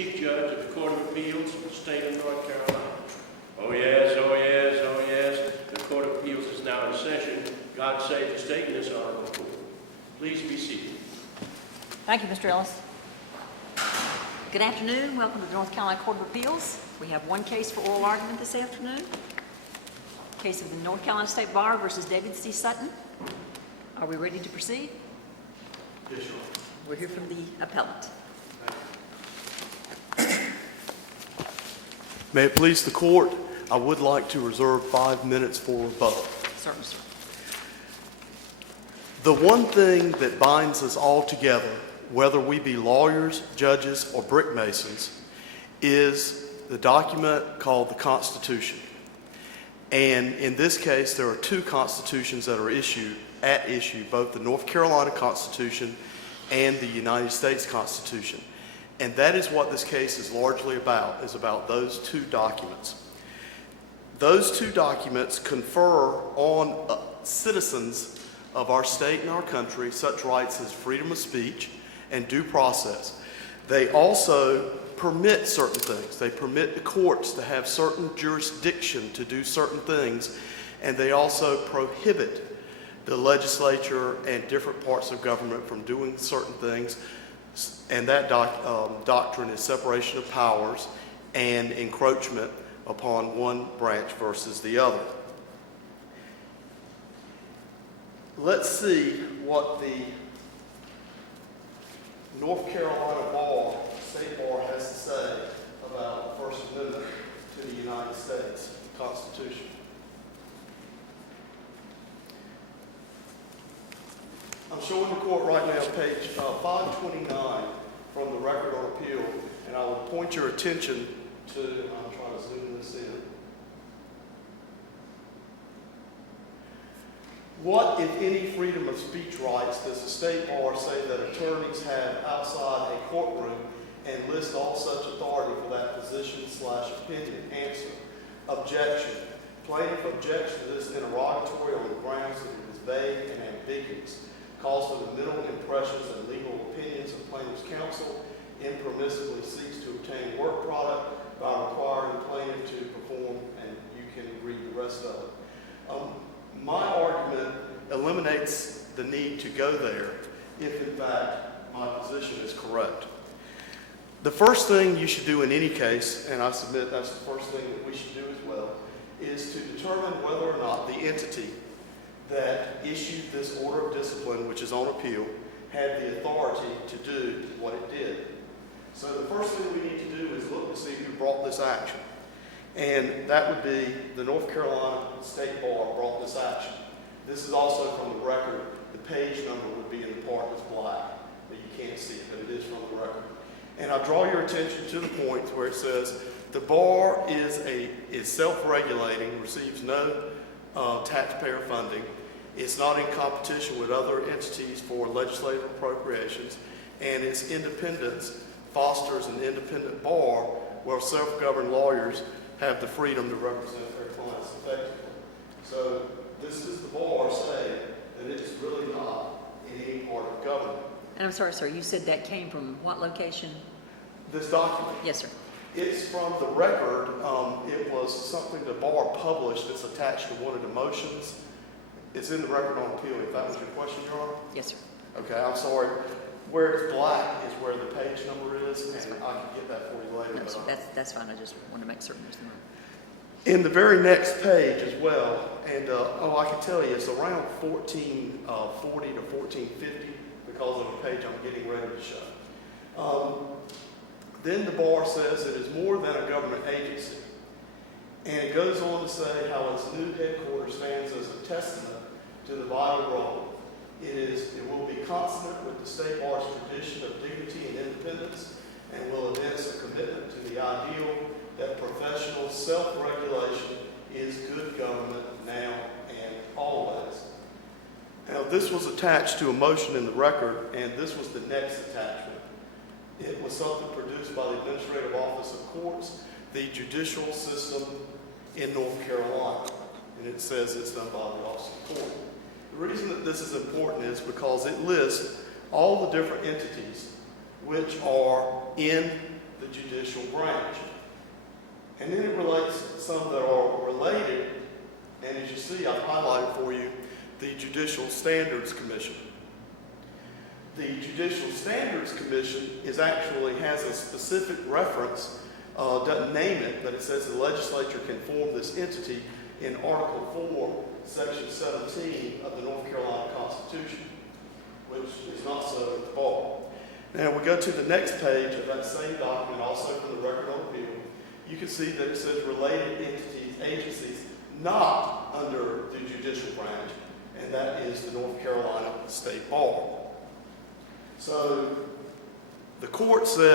Chief Judge of the Court of Appeals of the State of North Carolina. Oh yes, oh yes, oh yes. The Court of Appeals is now in session. God save the state and this honorable court. Please be seated. Thank you, Mr. Ellis. Good afternoon. Welcome to the North Carolina Court of Appeals. We have one case for oral argument this afternoon. Case of the North Carolina State Bar versus David C. Sutton. Are we ready to proceed? Yes, Your Honor. We'll hear from the appellant. May it please the court, I would like to reserve 5 minutes for rebuttal. Certainly, sir. The one thing that binds us all together, whether we be lawyers, judges, or brick masons, is the document called the Constitution. And in this case, there are two constitutions that are at issue, both the North Carolina Constitution and the United States Constitution. And that is what this case is largely about, is about those two documents. Those two documents confer on citizens of our state and our country such rights as freedom of speech and due process. They also permit certain things. They permit the courts to have certain jurisdiction to do certain things, and they also prohibit the legislature and different parts of government from doing certain things, and that doctrine is separation of powers and encroachment upon one branch versus the other. Let's see what the North Carolina State Bar has to say about the First Amendment to the United States Constitution. I'm showing the court right now page 529 from the record on appeal, and I will point your attention to, I'm trying to zoom this in. What, if any, freedom of speech rights does the State Bar say that attorneys have outside a courtroom, and list all such authority for that position/opinion? Answer. Objection. Plaintiff objects to this interrogatory on the grounds that it is vague and ambiguous, calls for the mental impressions and legal opinions of plaintiff's counsel, impermissibly seeks to obtain work product by requiring the plaintiff to perform, and you can read the rest of it. My argument eliminates the need to go there if, in fact, my position is correct. The first thing you should do in any case, and I submit that's the first thing that we should do as well, is to determine whether or not the entity that issued this order of discipline, which is on appeal, had the authority to do what it did. So the first thing we need to do is look to see who brought this action. And that would be the North Carolina State Bar brought this action. This is also from the record. The page number would be in the part that's black, but you can't see it, but it is from the record. And I draw your attention to the point where it says the bar is self-regulating, receives no taxpayer funding. It's not in competition with other entities for legislative appropriations, and its independence fosters an independent bar where self-governed lawyers have the freedom to represent their clients effectively. So this is the bar saying that it's really not in any part of government. And I'm sorry, sir, you said that came from what location? This document. Yes, sir. It's from the record. It was something the bar published. It's attached to one of the motions. It's in the record on appeal. If that was your question, Your Honor? Yes, sir. Okay, I'm sorry. Where it's black is where the page number is, and I can get that for you later. No, but, sir, that's fine. I just want to make certain there's no. in the very next page as well, and I can tell you, it's around 1440 to 1450 because of the page I'm getting ready to show. Then the bar says it is more than a government agency. And it goes on to say how its new headquarters stands as a testament to the vital role. It will be consonant with the State Bar's tradition of dignity and independence, and will evince a commitment to the ideal that professional self-regulation is good government now and always. Now, this was attached to a motion in the record, and this was the next attachment. It was something produced by the Administrative Office of Courts, the judicial system in North Carolina, and it says it's done by the Office of Court. The reason that this is important is because it lists all the different entities which are in the judicial branch. And then it relates some that are related, and as you see, I've highlighted for you the Judicial Standards Commission. The Judicial Standards Commission has a specific reference, doesn't name it, but it says the legislature can form this entity in Article 4, Section 17 of the North Carolina Constitution, which is not so at the bar. Now we go to the next page of that same document, also from the Record on Appeal. You can see that it says related entities, agencies not under the judicial branch, and that is the North Carolina State Bar. So the court say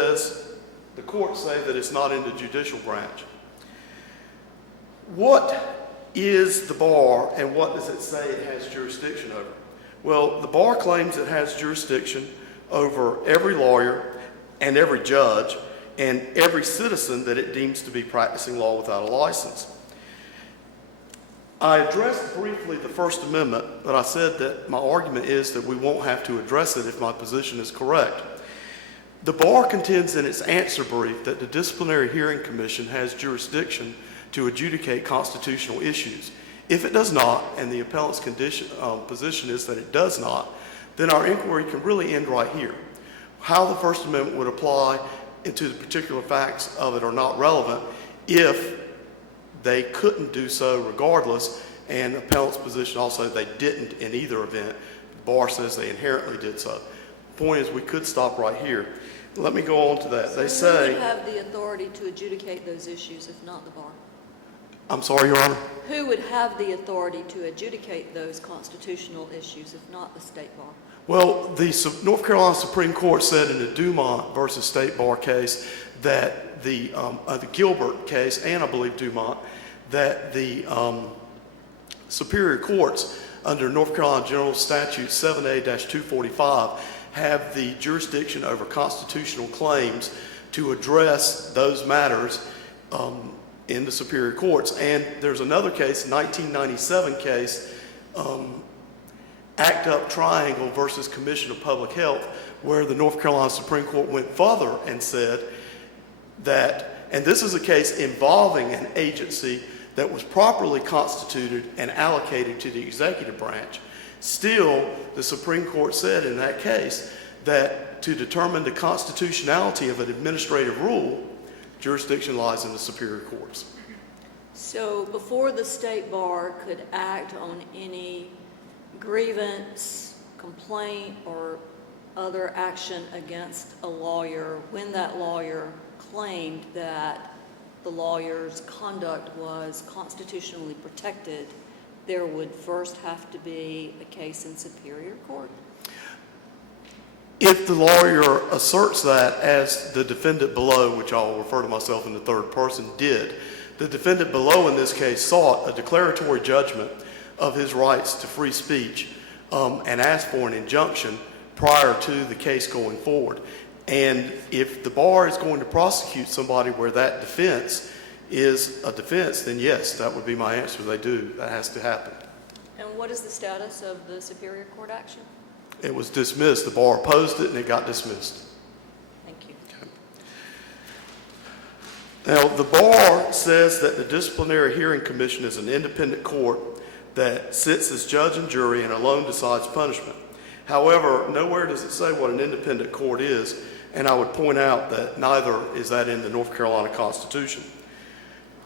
that it's not in the judicial branch. What is the bar, and what does it say it has jurisdiction over? Well, the bar claims it has jurisdiction over every lawyer and every judge and every citizen that it deems to be practicing law without a license. I addressed briefly the First Amendment, but I said that my argument is that we won't have to address it if my position is correct. The bar contends in its answer brief that the Disciplinary Hearing Commission has jurisdiction to adjudicate constitutional issues. If it does not, and the appellant's position is that it does not, then our inquiry can really end right here. How the First Amendment would apply to the particular facts of it are not relevant if they couldn't do so regardless, and the appellant's position also they didn't in either event. The bar says they inherently did so. The point is we could stop right here. Let me go on to that. So they say... who would have the authority to adjudicate those issues if not the bar? I'm sorry, Your Honor? Who would have the authority to adjudicate those constitutional issues if not the state bar? Well, the North Carolina Supreme Court said in the Dumont versus State Bar case that the Gilbert case, and I believe Dumont, that the superior courts under North Carolina General Statute 7A-245 have the jurisdiction over constitutional claims to address those matters in the superior courts. And there's another case, 1997 case, Act Up Triangle versus Commission of Public Health, where the North Carolina Supreme Court went further and said that, and this is a case involving an agency that was properly constituted and allocated to the executive branch. Still, the Supreme Court said in that case that to determine the constitutionality of an administrative rule, jurisdiction lies in the superior courts. So before the state bar could act on any grievance, complaint, or other action against a lawyer, when that lawyer claimed that the lawyer's conduct was constitutionally protected, there would first have to be a case in superior court? If the lawyer asserts that, as the defendant below, which I'll refer to myself in the third person, did, the defendant below in this case sought a declaratory judgment of his rights to free speech and asked for an injunction prior to the case going forward. And if the bar is going to prosecute somebody where that defense is a defense, then yes, that would be my answer. They do. That has to happen. And what is the status of the superior court action? It was dismissed. The bar opposed it and it got dismissed. Thank you. Okay. Now, the bar says that the Disciplinary Hearing Commission is an independent court that sits as judge and jury and alone decides punishment. However, nowhere does it say what an independent court is, and I would point out that neither is that in the North Carolina Constitution.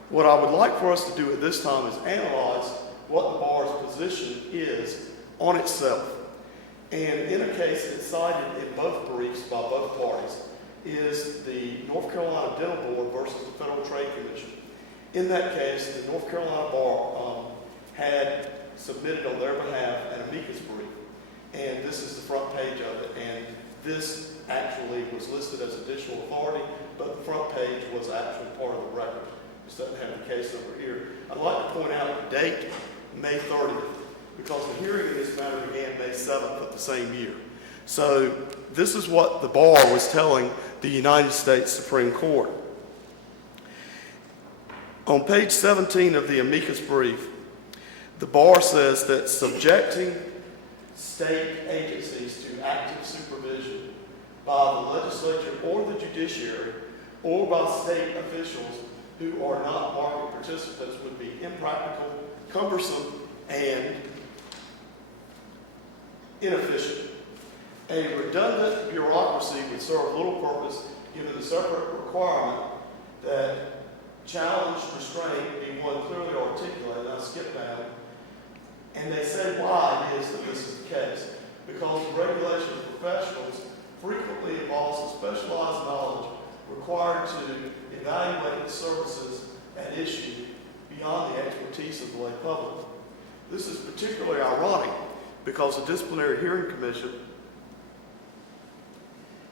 What I would like for us to do at this time is analyze what the bar's position is on itself. And in a case that's cited in both briefs by both parties is the North Carolina Dental Board versus the Federal Trade Commission. In that case, the North Carolina bar had submitted on their behalf an amicus brief. And this is the front page of it. And this actually was listed as additional authority, but the front page was actually part of the record. This doesn't have the case over here. I'd like to point out the date, May 30th, because the hearing in this matter began May 7th of the same year. So this is what the bar was telling the United States Supreme Court. On page 17 of the amicus brief, the bar says that subjecting state agencies to active supervision by the legislature or the judiciary or by state officials who are not market participants would be impractical, cumbersome, and inefficient. A redundant bureaucracy would serve little purpose given the separate requirement that challenge restraint be one clearly articulated. I'll skip down. And they say why it is that this is the case. Because the regulation of professionals frequently involves a specialized knowledge required to evaluate the services at issue beyond the expertise of the lay public. This is particularly ironic because the Disciplinary Hearing Commission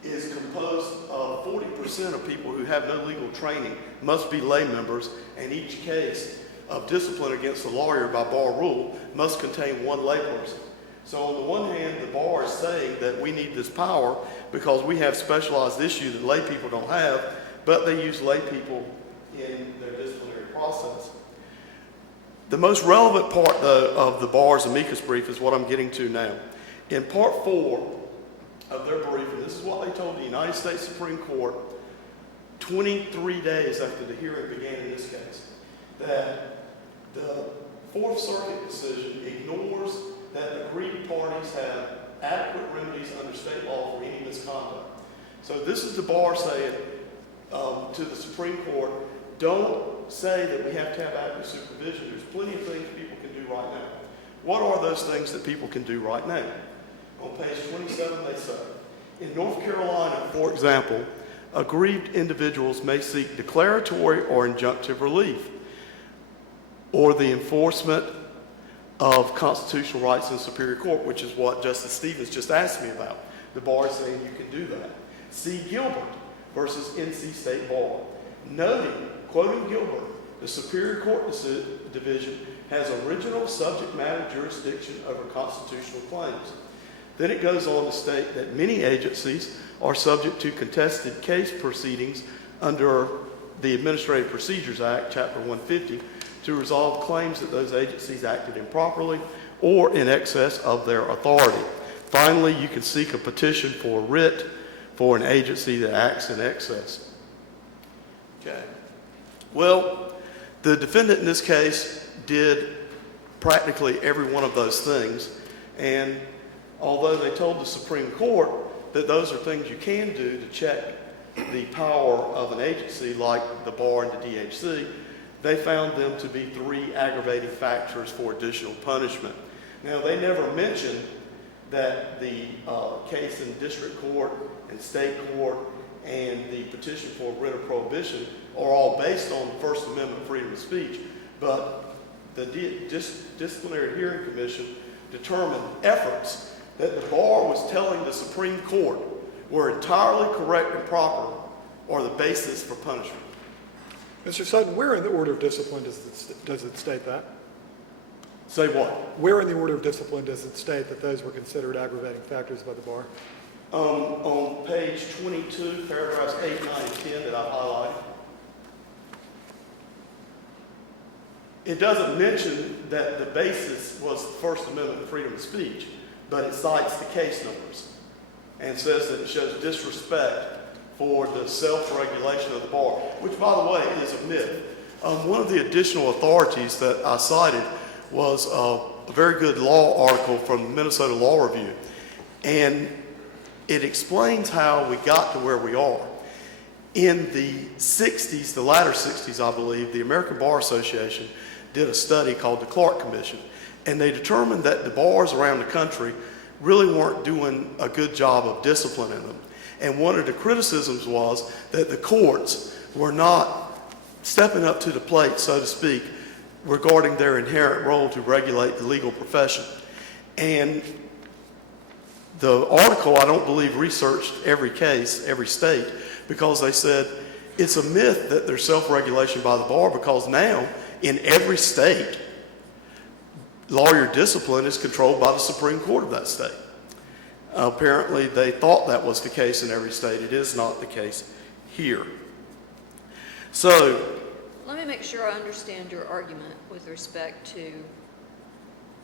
is composed of 40% of people who have no legal training, must be lay members, and each case of discipline against a lawyer by bar rule must contain one layperson. So on the one hand, the bar is saying that we need this power because we have specialized issues that lay people don't have, but they use lay people in their disciplinary process. The most relevant part, though, of the bar's amicus brief is what I'm getting to now. In part 4 of their brief, and this is what they told the United States Supreme Court 23 days after the hearing began in this case, that the Fourth Circuit decision ignores that aggrieved parties have adequate remedies under state law for any misconduct. So this is the bar saying to the Supreme Court, don't say that we have to have adequate supervision. There's plenty of things people can do right now. What are those things that people can do right now? On page 27, they say, in North Carolina, for example, aggrieved individuals may seek declaratory or injunctive relief or the enforcement of constitutional rights in Superior Court, which is what Justice Stevens just asked me about. The bar is saying you can do that. See Gilbert versus NC State Bar. Noting, quoting Gilbert, the Superior Court Division has original subject matter jurisdiction over constitutional claims. Then it goes on to state that many agencies are subject to contested case proceedings under the Administrative Procedures Act, Chapter 150, to resolve claims that those agencies acted improperly or in excess of their authority. Finally, you can seek a petition for writ for an agency that acts in excess. Okay. Well, the defendant in this case did practically every one of those things, and although they told the Supreme Court that those are things you can do to check the power of an agency like the bar and the DHC, they found them to be 3 aggravating factors for additional punishment. Now, they never mentioned that the case in district court and state court and the petition for writ of prohibition are all based on the First Amendment freedom of speech, but the Disciplinary Hearing Commission determined efforts that the bar was telling the Supreme Court were entirely correct and proper or the basis for punishment. Mr. Sutton, where in the order of discipline does it state that? Say what? Where in the order of discipline does it state that those were considered aggravating factors by the bar? On page 22, paragraphs 8, 9, and 10 that I highlighted. It doesn't mention that the basis was the First Amendment and freedom of speech, but it cites the case numbers and says that it shows disrespect for the self-regulation of the bar, which, by the way, is a myth. One of the additional authorities that I cited was a very good law article from the Minnesota Law Review, and it explains how we got to where we are. In the 60s, the latter 60s, I believe, the American Bar Association did a study called the Clark Commission, and they determined that the bars around the country really weren't doing a good job of disciplining them. And one of the criticisms was that the courts were not stepping up to the plate, so to speak, regarding their inherent role to regulate the legal profession. And the article, I don't believe, researched every case, every state, because they said it's a myth that there's self-regulation by the bar, because now in every state, lawyer discipline is controlled by the Supreme Court of that state. Apparently, they thought that was the case in every state. It is not the case here. So, Let me make sure I understand your argument with respect to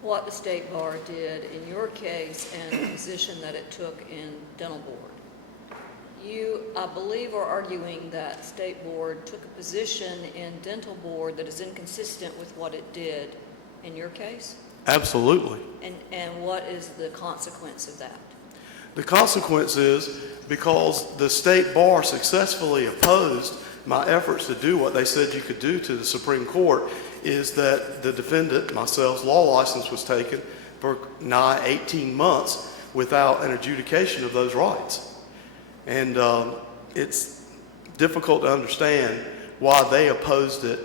what the state bar did in your case and the position that it took in dental board. You I believe, are arguing that State Board took a position in Dental Board that is inconsistent with what it did in your case? Absolutely. And what is the consequence of that? The consequence is because the State Bar successfully opposed my efforts to do what they said you could do to the Supreme Court, is that the defendant, myself's law license was taken for nigh 18 months without an adjudication of those rights. And it's difficult to understand why they opposed it,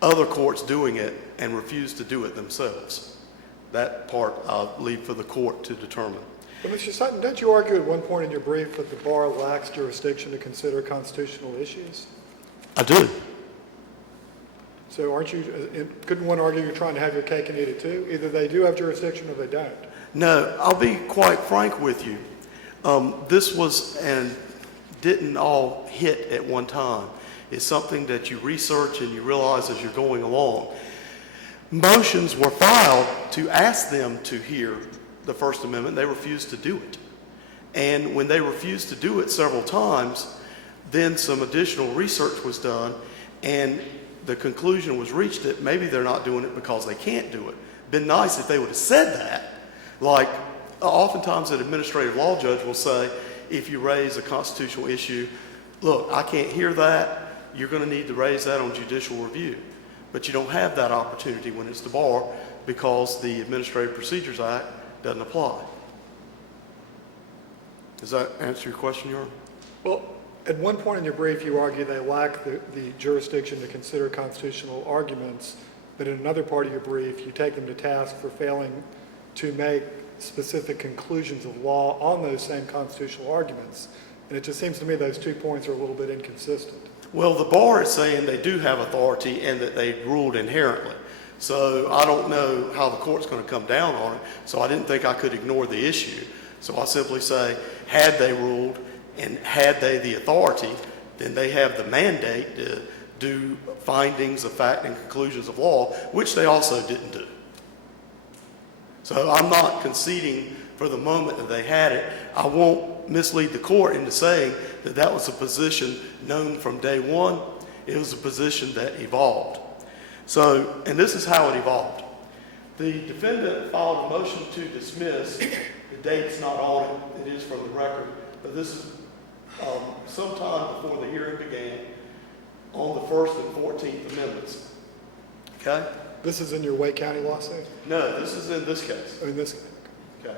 other courts doing it, and refused to do it themselves. That part I'll leave for the court to determine. But Mr. Sutton, don't you argue at one point in your brief that the bar lacks jurisdiction to consider constitutional issues? I do. So couldn't one argue you're trying to have your cake and eat it too? Either they do have jurisdiction or they don't. No, I'll be quite frank with you. This was and didn't all hit at one time. It's something that you research and you realize as you're going along. Motions were filed to ask them to hear the First Amendment. They refused to do it. And when they refused to do it several times, then some additional research was done, and the conclusion was reached that maybe they're not doing it because they can't do it. Been nice if they would have said that. Like, oftentimes an administrative law judge will say, if you raise a constitutional issue, look, I can't hear that, you're going to need to raise that on judicial review. But you don't have that opportunity when it's the bar because the Administrative Procedures Act doesn't apply. Does that answer your question, Your Honor? Well, at one point in your brief, you argue they lack the jurisdiction to consider constitutional arguments, but in another part of your brief, you take them to task for failing to make specific conclusions of law on those same constitutional arguments. And it just seems to me those 2 points are a little bit inconsistent. Well, the bar is saying they do have authority and that they ruled inherently. So I don't know how the court's going to come down on it, so I didn't think I could ignore the issue. So I simply say, had they ruled and had they the authority, then they have the mandate to do findings of fact and conclusions of law, which they also didn't do. So I'm not conceding for the moment that they had it. I won't mislead the court into saying that that was a position known from day one. It was a position that evolved. So, and this is how it evolved. The defendant filed a motion to dismiss. The date's not on it. It is from the record. But this is sometime before the hearing began on the First and 14th Amendments. Okay? This is in your Wake County lawsuit? No, this is in this case. Oh, in this case. Okay.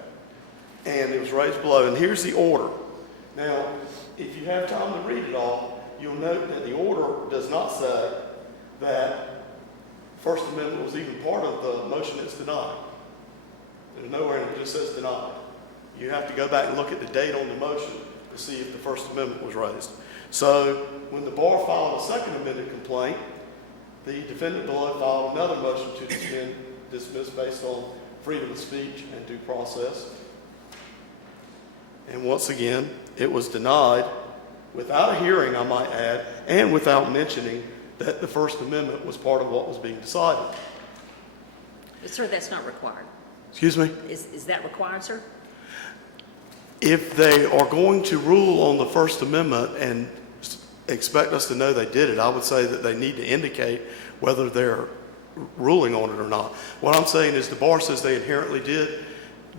And it was raised below. And here's the order. Now, if you have time to read it all, you'll note that the order does not say that First Amendment was even part of the motion that's denied. There's nowhere in it, just says denied. You have to go back and look at the date on the motion to see if the First Amendment was raised. So when the bar filed a Second Amendment complaint, the defendant below filed another motion to dismiss based on freedom of speech and due process. And once again, it was denied without a hearing, I might add, and without mentioning that the First Amendment was part of what was being decided. Sir, that's not required. Excuse me? Is that required, sir? If they are going to rule on the First Amendment and expect us to know they did it, I would say that they need to indicate whether they're ruling on it or not. What I'm saying is the bar says they inherently did.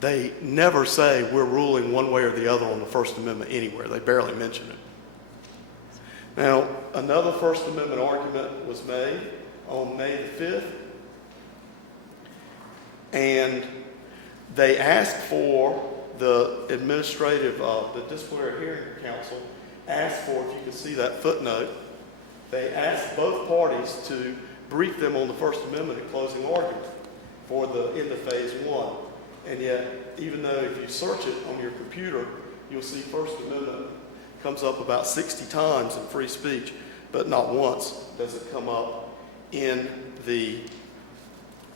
They never say we're ruling one way or the other on the First Amendment anywhere. They barely mention it. Now, another First Amendment argument was made on May the 5th, and they asked for the the disciplinary hearing counsel asked for, if you can see that footnote, they asked both parties to brief them on the First Amendment at closing argument for the end of phase one. And yet, even though if you search it on your computer, you'll see First Amendment comes up about 60 times in free speech, but not once does it come up in the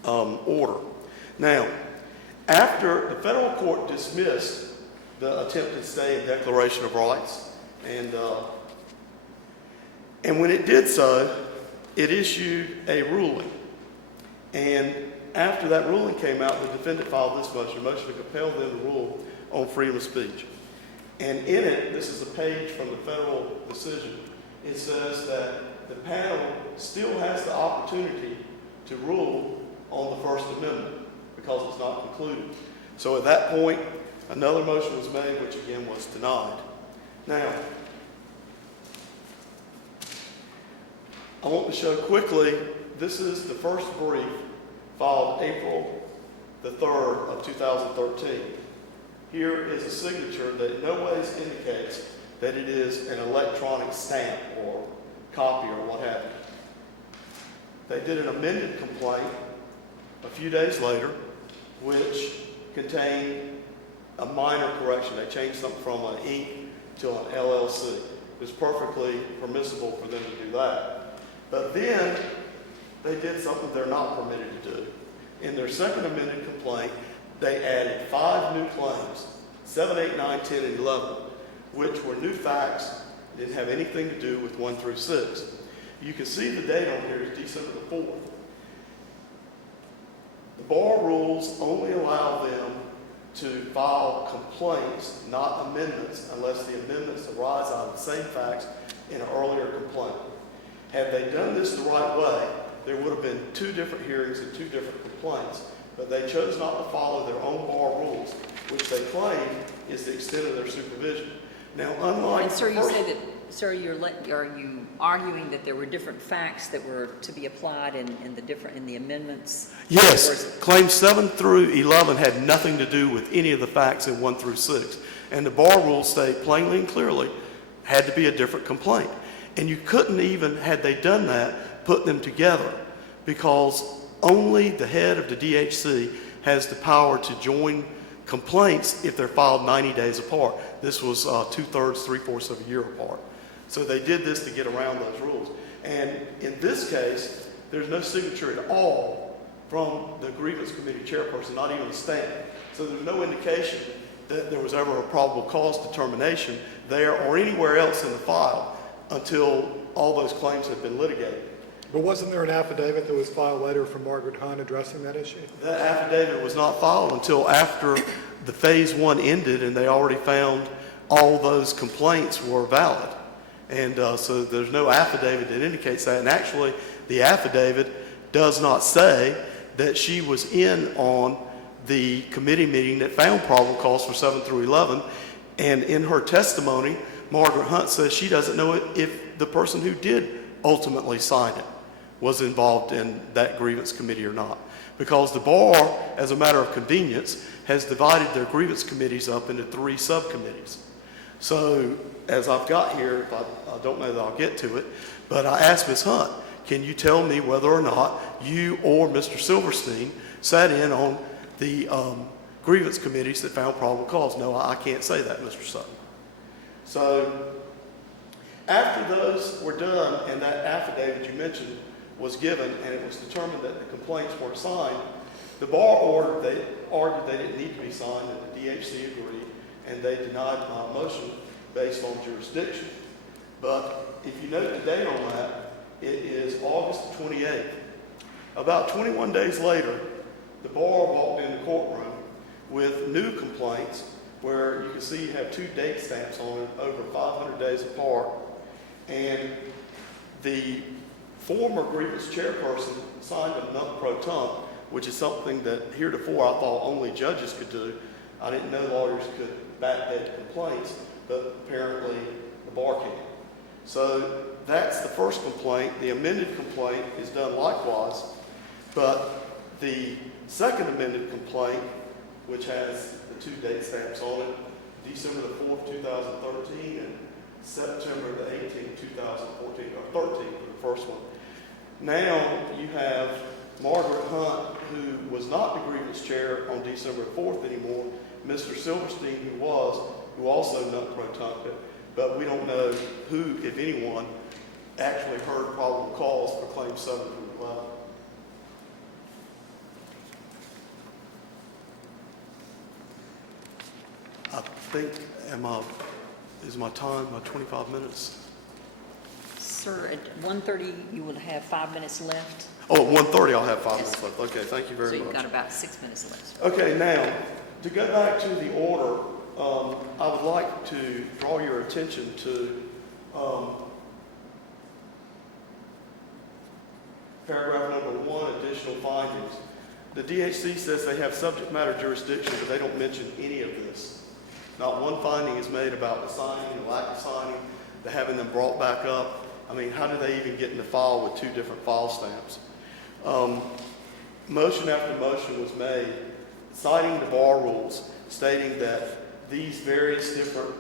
order. Now, after the federal court dismissed the attempted stay and declaration of rights, and when it did so, it issued a ruling. And after that ruling came out, the defendant filed this motion to compel them to rule on freedom of speech. And in it, this is a page from the federal decision, it says that the panel still has the opportunity to rule on the First Amendment because it's not concluded. So at that point, another motion was made, which again was denied. Now, I want to show quickly, this is the first brief filed April the 3rd of 2013. Here is a signature that in no ways indicates that it is an electronic stamp or copy or what have you. They did an amended complaint a few days later, which contained a minor correction. They changed something from an Inc. to an LLC. It was perfectly permissible for them to do that. But then they did something they're not permitted to do. In their second amended complaint, they added 5 new claims, 7, 8, 9, 10, and 11, which were new facts, didn't have anything to do with 1 through 6. You can see the date on here is December the 4th. The bar rules only allow them to file complaints, not amendments, unless the amendments arise out of the same facts in an earlier complaint. Had they done this the right way, there would have been 2 different hearings and 2 different complaints, but they chose not to follow their own bar rules, which they claim is the extent of their supervision. Now, unlike And sir, the you first- say that, sir, are you arguing that there were different facts that were to be applied in the amendments? Or is Yes, it- claims 7 through 11 had nothing to do with any of the facts in 1 through 6. And the bar rules state plainly and clearly, had to be a different complaint. And you couldn't even, had they done that, put them together, because only the head of the DHC has the power to join complaints if they're filed 90 days apart. This was 2/3, 3/4 of a year apart. So they did this to get around those rules. And in this case, there's no signature at all from the grievance committee chairperson, not even a stamp. So there's no indication that there was ever a probable cause determination there or anywhere else in the file until all those claims had been litigated. But wasn't there an affidavit that was filed later from Margaret Hunt addressing that issue? That affidavit was not filed until after the phase 1 ended and they already found all those complaints were valid. And so there's no affidavit that indicates that. And actually, the affidavit does not say that she was in on the committee meeting that found probable cause for 7 through 11. And in her testimony, Margaret Hunt says she doesn't know if the person who did ultimately sign it was involved in that grievance committee or not. Because the bar, as a matter of convenience, has divided their grievance committees up into 3 subcommittees. So, as I've got here, I don't know that I'll get to it, but I asked Ms. Hunt, can you tell me whether or not you or Mr. Silverstein sat in on the grievance committees that found probable cause? No, I can't say that, Mr. Sutton. So, after those were done and that affidavit you mentioned was given and it was determined that the complaints weren't signed, the bar ordered, they argued they didn't need to be signed, and the DHC agreed, and they denied my motion based on jurisdiction. But if you note the date on that, it is August 28th. About 21 days later, the bar walked in the courtroom with new complaints where you can see you have 2 date stamps on it over 500 days apart. And the former grievance chairperson signed a nunc pro tunc, which is something that heretofore I thought only judges could do. I didn't know lawyers could backdate complaints, but apparently the bar can. So that's the first complaint. The amended complaint is done likewise, but the second amended complaint, which has the 2 date stamps on it, December the 4th, 2013, and September the 18th, 2014, or 13 for the first one. Now you have Margaret Hunt, who was not the grievance chair on December 4th anymore, Mr. Silverstein, who also nunc pro tunc it, but we don't know who, if anyone, actually heard probable cause for claims 7 through 11. I think, is my time, my 25 minutes? Sir, at 1:30, you will have 5 minutes left. Oh, at 1:30 I'll have 5 Yes. minutes left. Okay, thank you very So much. you've got about 6 minutes left. Okay, now, to go back to the order I would like to draw your attention to paragraph number 1, additional findings. The DHC says they have subject matter jurisdiction, but they don't mention any of this. Not one finding is made about the signing, the lack of signing, the having them brought back up. I mean, how do they even get in the file with 2 different file stamps? Motion after motion was made citing the bar rules, stating that these various different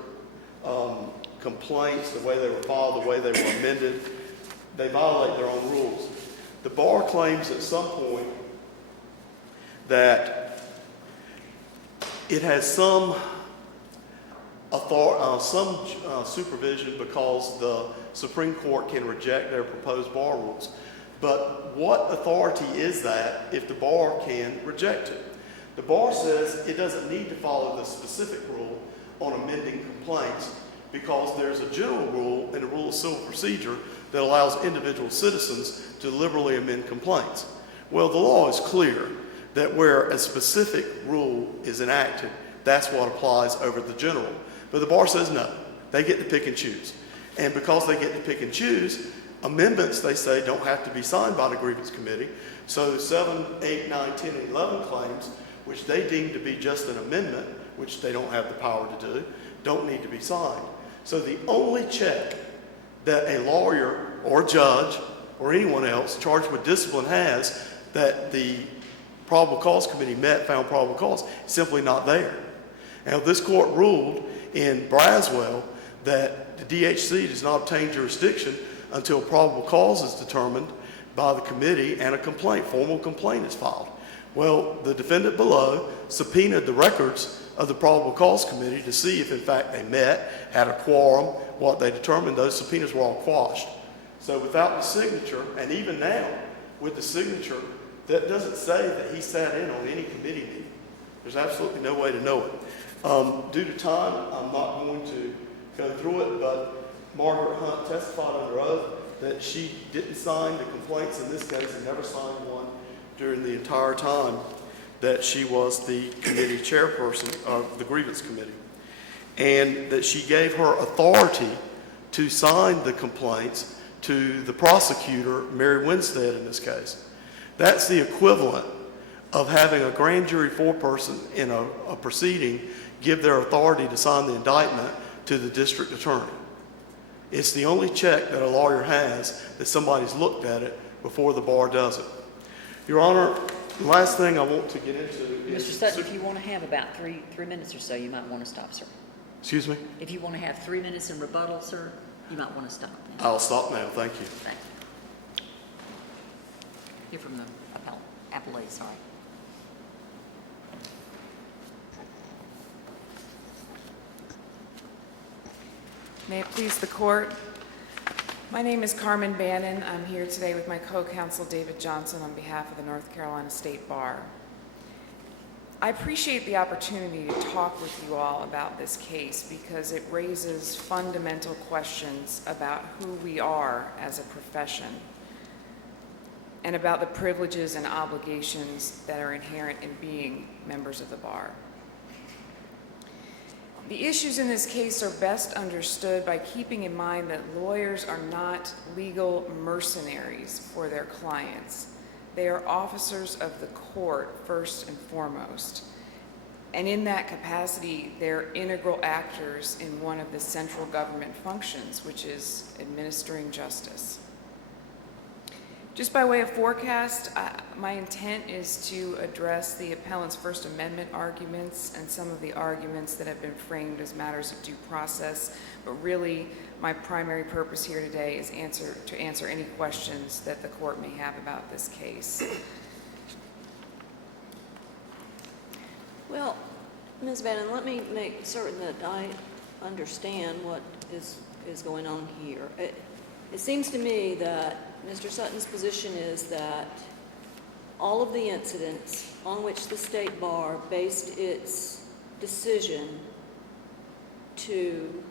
complaints, the way they were filed, the way they were amended, they violate their own rules. The bar claims at some point that it has some supervision because the Supreme Court can reject their proposed bar rules. But what authority is that if the bar can reject it? The bar says it doesn't need to follow the specific rule on amending complaints because there's a general rule in the Rule of Civil Procedure that allows individual citizens to liberally amend complaints. Well, the law is clear that where a specific rule is enacted, that's what applies over the general. But the bar says no, they get to pick and choose. And because they get to pick and choose, amendments, they say, don't have to be signed by the grievance committee. So 7, 8, 9, 10, and 11 claims, which they deem to be just an amendment, which they don't have the power to do, don't need to be signed. So the only check that a lawyer or judge or anyone else charged with discipline has that the probable cause committee found probable cause is simply not there. Now, this court ruled in Braswell that the DHC does not obtain jurisdiction until probable cause is determined by the committee and a formal complaint is filed. Well, the defendant below subpoenaed the records of the probable cause committee to see if in fact they met, had a quorum, what they determined. Those subpoenas were all quashed. So without the signature, and even now with the signature, that doesn't say that he sat in on any committee meeting. There's absolutely no way to know it. Due to time, I'm not going to go through it, but Margaret Hunt testified under oath that she didn't sign the complaints in this case and never signed one during the entire time that she was the committee chairperson of the grievance committee. And that she gave her authority to sign the complaints to the prosecutor, Mary Winstead in this case. That's the equivalent of having a grand jury foreperson in a proceeding give their authority to sign the indictment to the district attorney. It's the only check that a lawyer has that somebody's looked at it before the bar does it. Your Honor, the last thing I want to get into is... Mr. Sutton, if you want to have about three minutes or so, you might want to stop, sir. Excuse me? If you want to have 3 minutes in rebuttal, sir, you might want to stop. I'll stop now. Thank you. Thank you. Hear from the appellate, sorry. May it please the court. My name is Carmen Bannon. I'm here today with my co-counsel David Johnson on behalf of the North Carolina State Bar. I appreciate the opportunity to talk with you all about this case because it raises fundamental questions about who we are as a profession and about the privileges and obligations that are inherent in being members of the bar. The issues in this case are best understood by keeping in mind that lawyers are not legal mercenaries for their clients. They are officers of the court first and foremost. And in that capacity, they're integral actors in one of the central government functions, which is administering justice. Just by way of forecast, my intent is to address the appellant's First Amendment arguments and some of the arguments that have been framed as matters of due process, but really my primary purpose here today is to answer any questions that the court may have about this case. Well, Ms. Bannon, let me make certain that I understand what is going on here. It seems to me that Mr. Sutton's position is that all of the incidents on which the State Bar based its decision to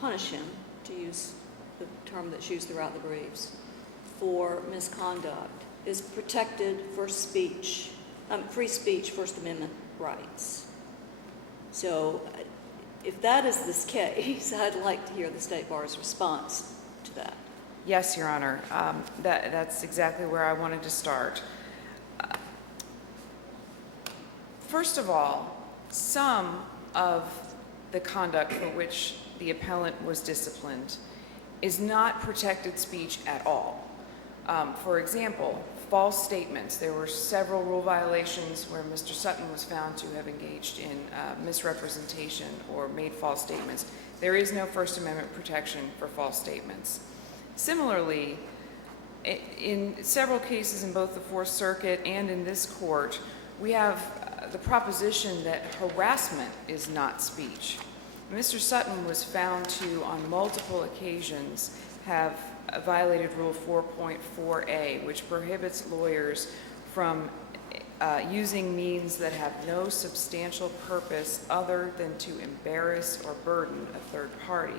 punish him, to use the term that's used throughout the briefs, for misconduct is protected for speech, free speech, First Amendment rights. So if that is this case, I'd like to hear the State Bar's response to that. Yes, Your Honor. That's exactly where I wanted to start. First of all, some of the conduct for which the appellant was disciplined is not protected speech at all. For example, false statements. There were several rule violations where Mr. Sutton was found to have engaged in misrepresentation or made false statements. There is no First Amendment protection for false statements. Similarly, in several cases in both the Fourth Circuit and in this court, we have the proposition that harassment is not speech. Mr. Sutton was found to, on multiple occasions, have violated Rule 4.4a, which prohibits lawyers from using means that have no substantial purpose other than to embarrass or burden a third party.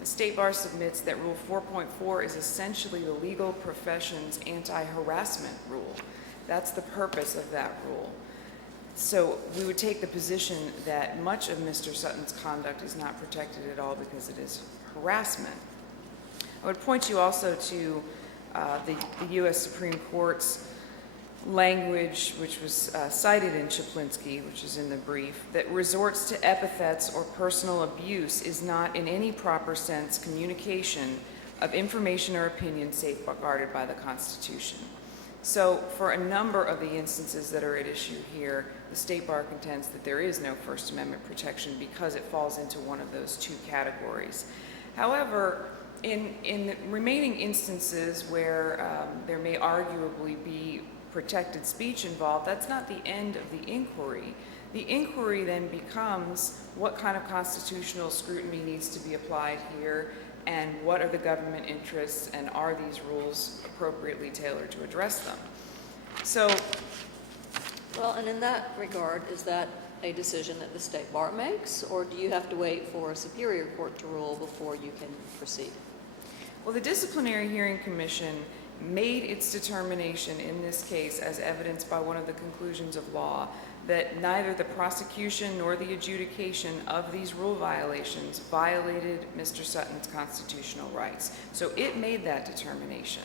The State Bar submits that Rule 4.4 is essentially the legal profession's anti-harassment rule. That's the purpose of that rule. So we would take the position that much of Mr. Sutton's conduct is not protected at all because it is harassment. I would point you also to the U.S. Supreme Court's language, which was cited in Chaplinsky, which is in the brief, that resorts to epithets or personal abuse is not in any proper sense communication of information or opinion safeguarded by the Constitution. So for a number of the instances that are at issue here, the State Bar contends that there is no First Amendment protection because it falls into one of those two categories. However, in the remaining instances where there may arguably be protected speech involved, that's not the end of the inquiry. The inquiry then becomes what kind of constitutional scrutiny needs to be applied here, and what are the government interests, and are these rules appropriately tailored to address them? So, Well, and in that regard, is that a decision that the State Bar makes, or do you have to wait for a superior court to rule before you can proceed? well, the Disciplinary Hearing Commission made its determination in this case, as evidenced by one of the conclusions of law, that neither the prosecution nor the adjudication of these rule violations violated Mr. Sutton's constitutional rights. So it made that determination.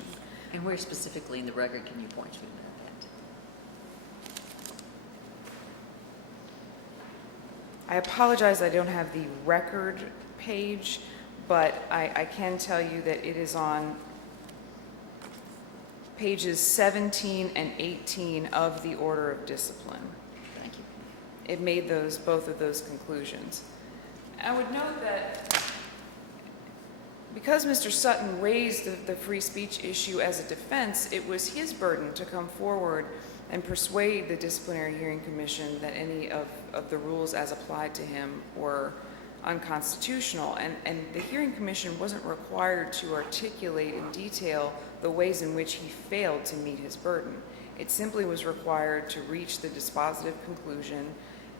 And where specifically in the record can you point to that? I apologize, I don't have the record page, but I can tell you that it is on pages 17 and 18 of the Order of Discipline. Thank you. It made both of those conclusions. I would note that because Mr. Sutton raised the free speech issue as a defense, it was his burden to come forward and persuade the Disciplinary Hearing Commission that any of the rules as applied to him were unconstitutional. And the Hearing Commission wasn't required to articulate in detail the ways in which he failed to meet his burden. It simply was required to reach the dispositive conclusion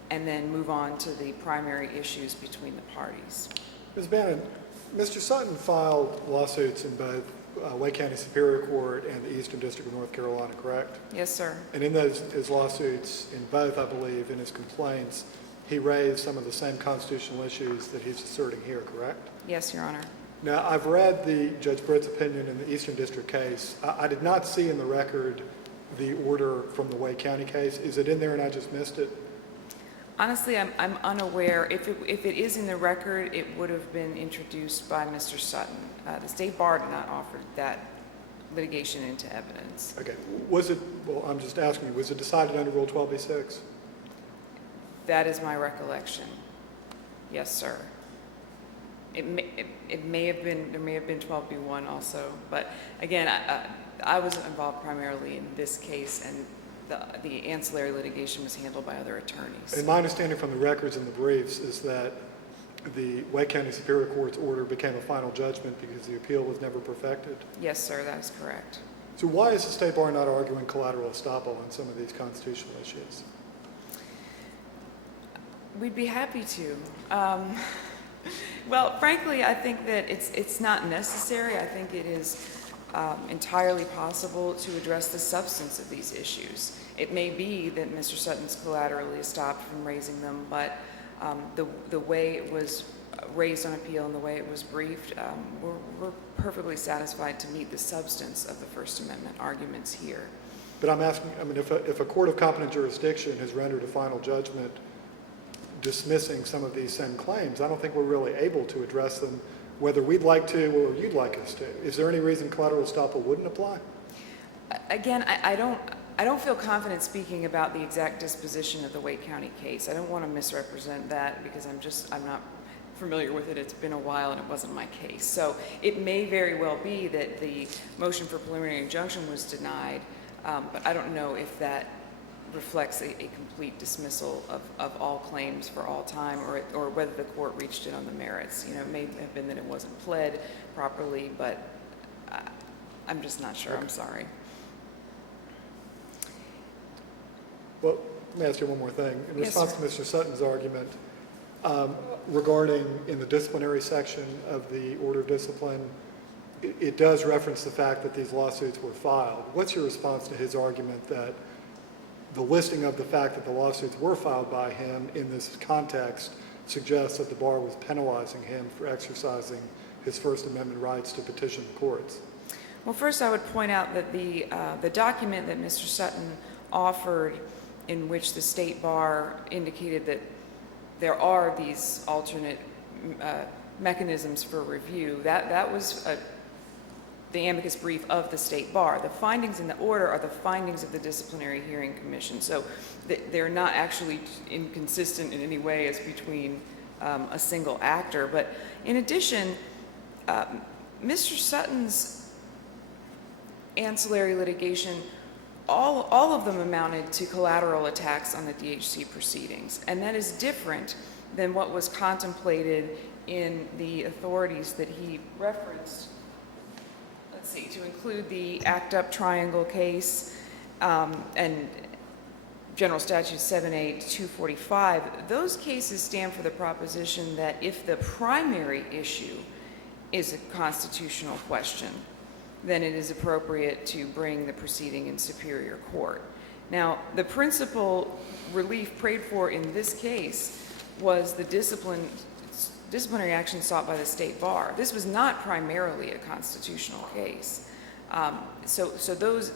and then move on to the primary issues between the parties. Ms. Bannon, Mr. Sutton filed lawsuits in both Wake County Superior Court and the Eastern District of North Carolina, correct? Yes, sir. And in his lawsuits, in both, I believe, in his complaints, he raised some of the same constitutional issues that he's asserting here, correct? Yes, Your Honor. Now, I've read the Judge Britt's opinion in the Eastern District case. I did not see in the record the order from the Wake County case. Is it in there and I just missed it? Honestly, I'm unaware. If it is in the record, it would have been introduced by Mr. Sutton. The State Bar did not offer that litigation into evidence. Okay. Was it, well, I'm just asking you, was it decided under Rule 12b-6? That is my recollection. Yes, sir. It may have been, there may have been 12b-1 also, but again, I was involved primarily in this case, and the ancillary litigation was handled by other attorneys. And my understanding from the records and the briefs is that the Wake County Superior Court's order became a final judgment because the appeal was never perfected. Yes, sir, that is correct. So why is the State Bar not arguing collateral estoppel on some of these constitutional issues? We'd be happy to. Well, frankly, I think that it's not necessary. I think it is entirely possible to address the substance of these issues. It may be that Mr. Sutton's collaterally stopped from raising them, but the way it was raised on appeal and the way it was briefed, we're perfectly satisfied to meet the substance of the First Amendment arguments here. But I'm asking, I mean, if a court of competent jurisdiction has rendered a final judgment dismissing some of these same claims, I don't think we're really able to address them, whether we'd like to or you'd like us to. Is there any reason collateral estoppel wouldn't apply? Again, I don't feel confident speaking about the exact disposition of the Wake County case. I don't want to misrepresent that because I'm not familiar with it. It's been a while and it wasn't my case. So it may very well be that the motion for preliminary injunction was denied, but I don't know if that reflects a complete dismissal of all claims for all time, or whether the court reached it on the merits. You know, it may have been that it wasn't pled properly, but I'm just not sure. I'm sorry. Well, let me ask you one more thing. In Yes, response sir. to Mr. Sutton's argument regarding in the disciplinary section of the order of discipline, it does reference the fact that these lawsuits were filed. What's your response to his argument that the listing of the fact that the lawsuits were filed by him in this context suggests that the bar was penalizing him for exercising his First Amendment rights to petition the courts? Well, first I would point out that the document that Mr. Sutton offered, in which the state bar indicated that there are these alternate mechanisms for review, that was the amicus brief of the state bar. The findings in the order are the findings of the Disciplinary Hearing Commission, so they're not actually inconsistent in any way as between a single actor. But in addition, Mr. Sutton's ancillary litigation, all of them amounted to collateral attacks on the DHC proceedings, and that is different than what was contemplated in the authorities that he referenced. Let's see, to include the Act Up Triangle case and General Statute 78245. Those cases stand for the proposition that if the primary issue is a constitutional question, then it is appropriate to bring the proceeding in superior court. Now, the principal relief prayed for in this case was the disciplinary action sought by the state bar. This was not primarily a constitutional case. So those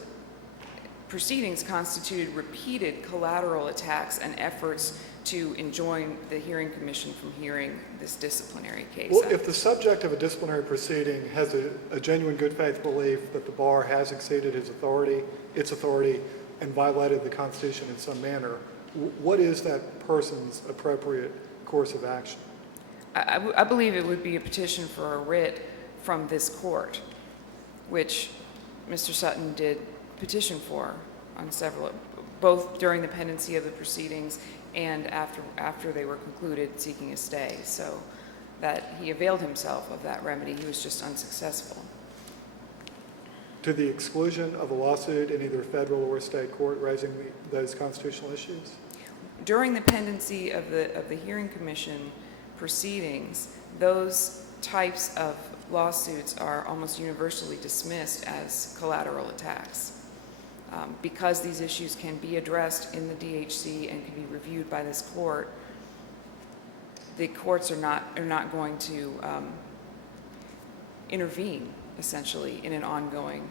proceedings constituted repeated collateral attacks and efforts to enjoin the hearing commission from hearing this disciplinary case. Well, if the subject of a disciplinary proceeding has a genuine good faith belief that the bar has exceeded its authority, and violated the Constitution in some manner, what is that person's appropriate course of action? I believe it would be a petition for a writ from this court, which Mr. Sutton did petition for on several, both during the pendency of the proceedings and after they were concluded, seeking a stay. So that he availed himself of that remedy. He was just unsuccessful. To the exclusion of a lawsuit in either federal or state court raising those constitutional issues? During the pendency of the hearing commission proceedings, those types of lawsuits are almost universally dismissed as collateral attacks. Because these issues can be addressed in the DHC and can be reviewed by this court, the courts are not going to intervene, essentially, in an ongoing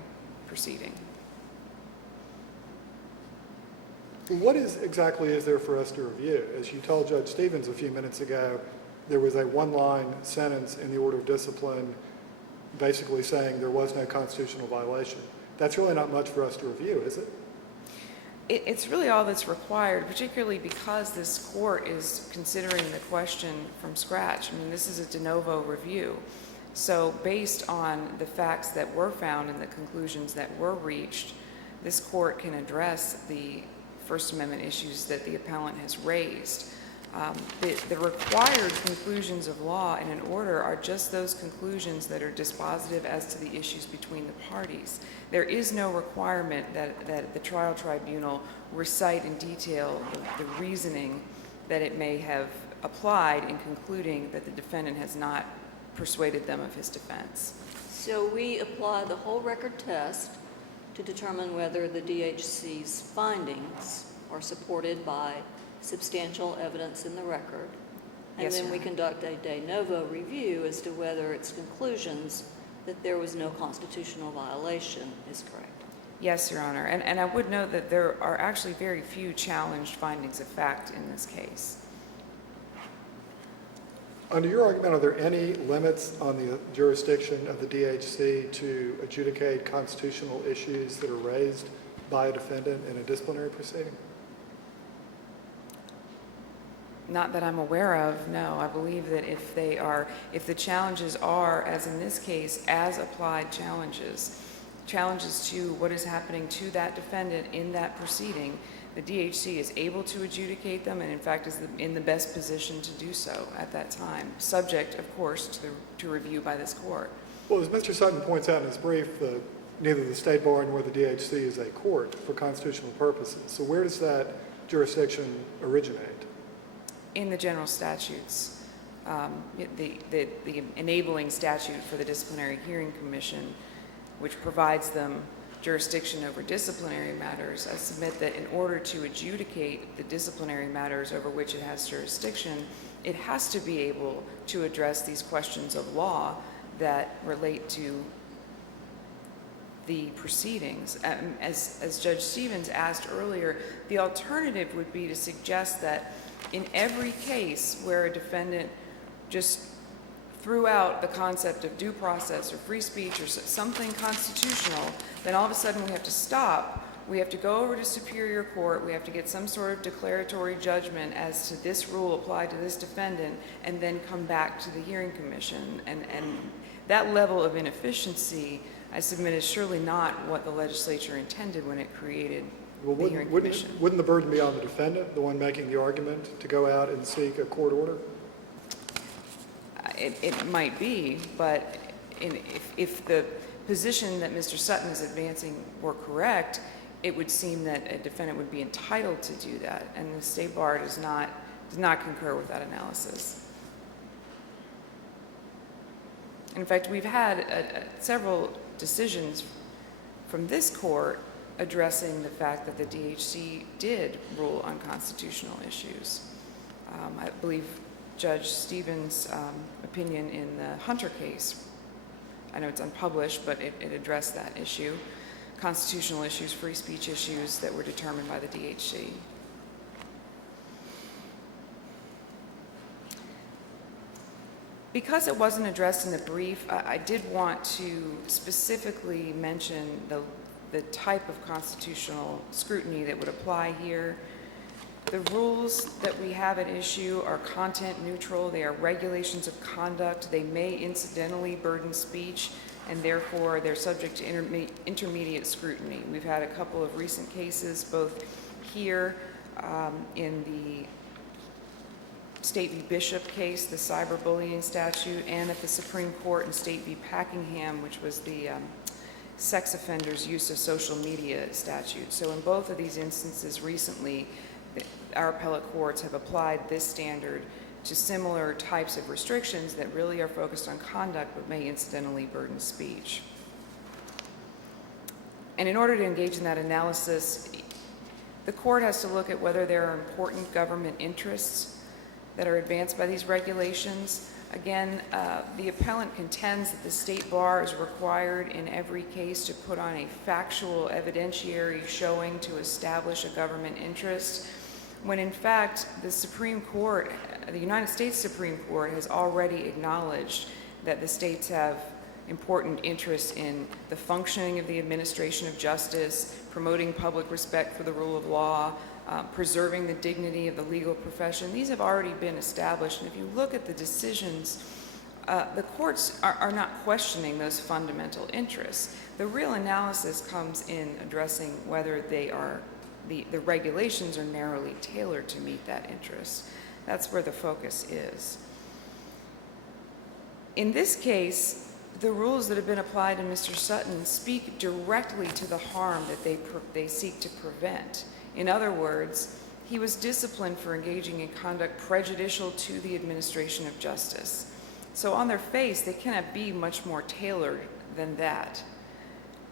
proceeding. What exactly is there for us to review? As you told Judge Stevens a few minutes ago, there was a one-line sentence in the order of discipline basically saying there was no constitutional violation. That's really not much for us to review, is it? It's really all that's required, particularly because this court is considering the question from scratch. I mean, this is a de novo review. So based on the facts that were found and the conclusions that were reached, this court can address the First Amendment issues that the appellant has raised. The required conclusions of law in an order are just those conclusions that are dispositive as to the issues between the parties. There is no requirement that the trial tribunal recite in detail the reasoning that it may have applied in concluding that the defendant has not persuaded them of his defense. So we apply the whole record test to determine whether the DHC's findings are supported by substantial evidence in the record. And Yes, then Your we Honor. conduct a de novo review as to whether its conclusions that there was no constitutional violation is correct. Yes, Your Honor. And I would note that there are actually very few challenged findings of fact in this case. Under your argument, are there any limits on the jurisdiction of the DHC to adjudicate constitutional issues that are raised by a defendant in a disciplinary proceeding? Not that I'm aware of, no. I believe that if the challenges are, as in this case, as applied challenges to what is happening to that defendant in that proceeding, the DHC is able to adjudicate them and in fact is in the best position to do so at that time, subject, of course, to review by this court. Well, as Mr. Sutton points out in his brief, neither the State Bar nor the DHC is a court for constitutional purposes. So where does that jurisdiction originate? In the general statutes, the enabling statute for the Disciplinary Hearing Commission, which provides them jurisdiction over disciplinary matters, I submit that in order to adjudicate the disciplinary matters over which it has jurisdiction, it has to be able to address these questions of law that relate to the proceedings. As Judge Stevens asked earlier, the alternative would be to suggest that in every case where a defendant just threw out the concept of due process or free speech or something constitutional, then all of a sudden we have to stop. We have to go over to Superior Court. We have to get some sort of declaratory judgment as to this rule applied to this defendant and then come back to the Hearing Commission. And that level of inefficiency, I submit, is surely not what the legislature intended when it created the Hearing Commission. Wouldn't the burden be on the defendant, the one making the argument, to go out and seek a court order? It might be, but if the position that Mr. Sutton is advancing were correct, it would seem that a defendant would be entitled to do that, and the State Bar does not concur with that analysis. In fact, we've had several decisions from this court addressing the fact that the DHC did rule on constitutional issues. I believe Judge Stevens' opinion in the Hunter case, I know it's unpublished, but it addressed that issue, constitutional issues, free speech issues that were determined by the DHC. Because it wasn't addressed in the brief, I did want to specifically mention the type of constitutional scrutiny that would apply here. The rules that we have at issue are content neutral. They are regulations of conduct. They may incidentally burden speech, and therefore they're subject to intermediate scrutiny. We've had a couple of recent cases, both here in the State v. Bishop case, the cyberbullying statute, and at the Supreme Court in State v. Packingham, which was the sex offenders' use of social media statute. So in both of these instances recently, our appellate courts have applied this standard to similar types of restrictions that really are focused on conduct but may incidentally burden speech. And in order to engage in that analysis, the court has to look at whether there are important government interests that are advanced by these regulations. Again, the appellant contends that the State Bar is required in every case to put on a factual evidentiary showing to establish a government interest, when in fact the Supreme Court, the United States Supreme Court, has already acknowledged that the states have important interests in the functioning of the administration of justice, promoting public respect for the rule of law, preserving the dignity of the legal profession. These have already been established, and if you look at the decisions, the courts are not questioning those fundamental interests. The real analysis comes in addressing whether they are the regulations are narrowly tailored to meet that interest. That's where the focus is. In this case, the rules that have been applied to Mr. Sutton speak directly to the harm that they seek to prevent. In other words, he was disciplined for engaging in conduct prejudicial to the administration of justice. So on their face, they cannot be much more tailored than that.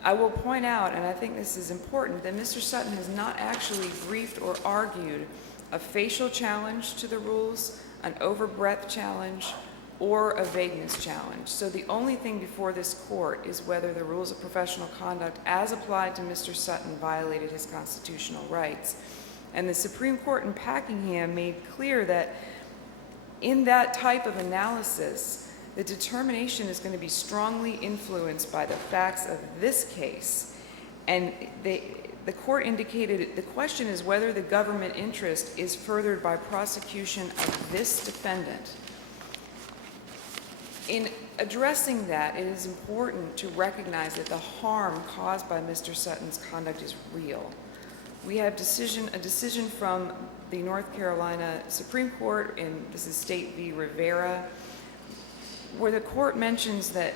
I will point out, and I think this is important, that Mr. Sutton has not actually briefed or argued a facial challenge to the rules, an overbreadth challenge, or a vagueness challenge. So the only thing before this court is whether the rules of professional conduct as applied to Mr. Sutton violated his constitutional rights. And the Supreme Court in Packingham made clear that in that type of analysis, the determination is going to be strongly influenced by the facts of this case. And the court indicated the question is whether the government interest is furthered by prosecution of this defendant. In addressing that, it is important to recognize that the harm caused by Mr. Sutton's conduct is real. We have a decision from the North Carolina Supreme Court, and this is State v. Rivera, where the court mentions that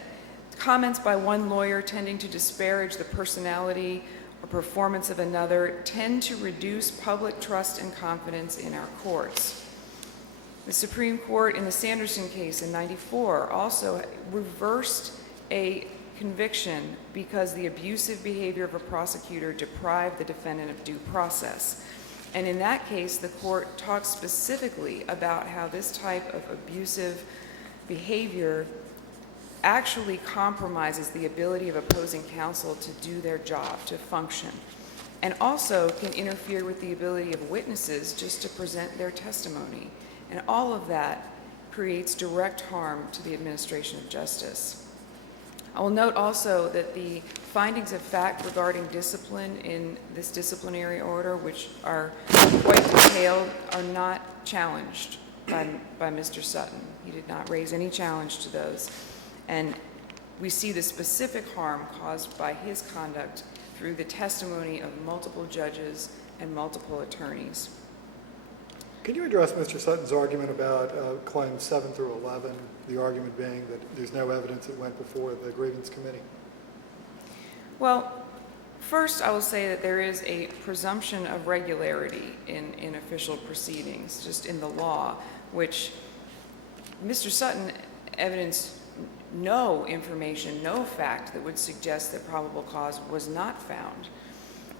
comments by one lawyer tending to disparage the personality or performance of another tend to reduce public trust and confidence in our courts. The Supreme Court in the Sanderson case in '94 also reversed a conviction because the abusive behavior of a prosecutor deprived the defendant of due process. And in that case, the court talked specifically about how this type of abusive behavior actually compromises the ability of opposing counsel to do their job, to function, and also can interfere with the ability of witnesses just to present their testimony. And all of that creates direct harm to the administration of justice. I will note also that the findings of fact regarding discipline in this disciplinary order, which are quite detailed, are not challenged by Mr. Sutton. He did not raise any challenge to those. And we see the specific harm caused by his conduct through the testimony of multiple judges and multiple attorneys. Can you address Mr. Sutton's argument about claims 7 through 11, the argument being that there's no evidence that went before the grievance committee? Well, first I will say that there is a presumption of regularity in official proceedings, just in the law, which Mr. Sutton evidenced no information, no fact that would suggest that probable cause was not found.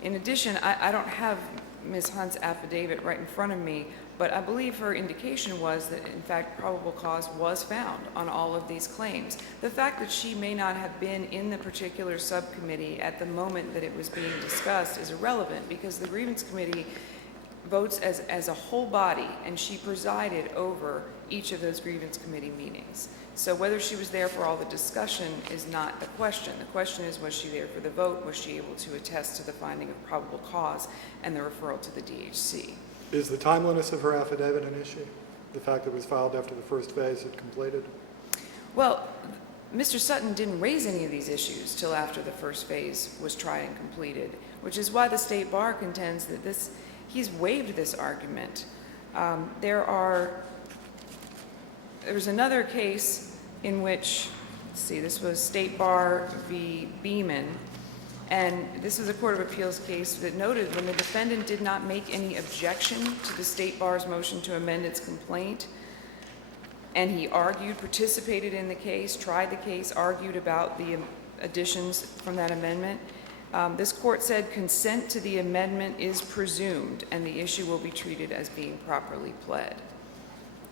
In addition, I don't have Ms. Hunt's affidavit right in front of me, but I believe her indication was that, in fact, probable cause was found on all of these claims. The fact that she may not have been in the particular subcommittee at the moment that it was being discussed is irrelevant, because the grievance committee votes as a whole body, and she presided over each of those grievance committee meetings. So whether she was there for all the discussion is not the question. The question is, was she there for the vote? Was she able to attest to the finding of probable cause and the referral to the DHC? Is the timeliness of her affidavit an issue? The fact that it was filed after the first phase had completed? Well, Mr. Sutton didn't raise any of these issues till after the first phase was tried and completed, which is why the State Bar contends that he's waived this argument. There was another case in which, let's see, this was State Bar v. Beeman, and this was a Court of Appeals case that noted when the defendant did not make any objection to the State Bar's motion to amend its complaint, and he argued, participated in the case, tried the case, argued about the additions from that amendment, this court said consent to the amendment is presumed and the issue will be treated as being properly pled.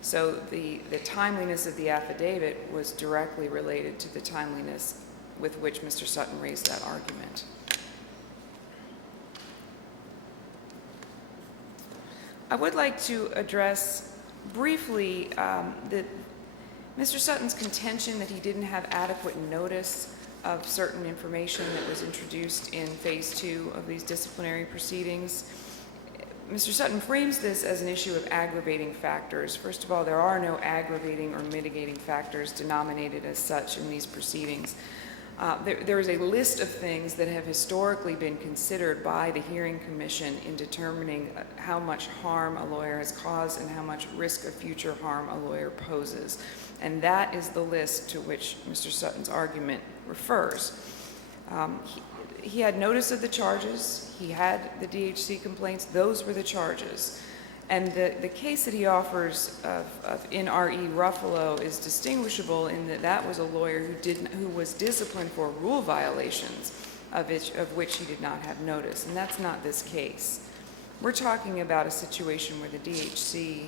So the timeliness of the affidavit was directly related to the timeliness with which Mr. Sutton raised that argument. I would like to address briefly Mr. Sutton's contention that he didn't have adequate notice of certain information that was introduced in Phase 2 of these disciplinary proceedings. Mr. Sutton frames this as an issue of aggravating factors. First of all, there are no aggravating or mitigating factors denominated as such in these proceedings. There is a list of things that have historically been considered by the hearing commission in determining how much harm a lawyer has caused and how much risk of future harm a lawyer poses. And that is the list to which Mr. Sutton's argument refers. He had notice of the charges. He had the DHC complaints. Those were the charges. And the case that he offers of NRE Ruffalo is distinguishable in that that was a lawyer who was disciplined for rule violations of which he did not have notice, and that's not this case. We're talking about a situation where the DHC,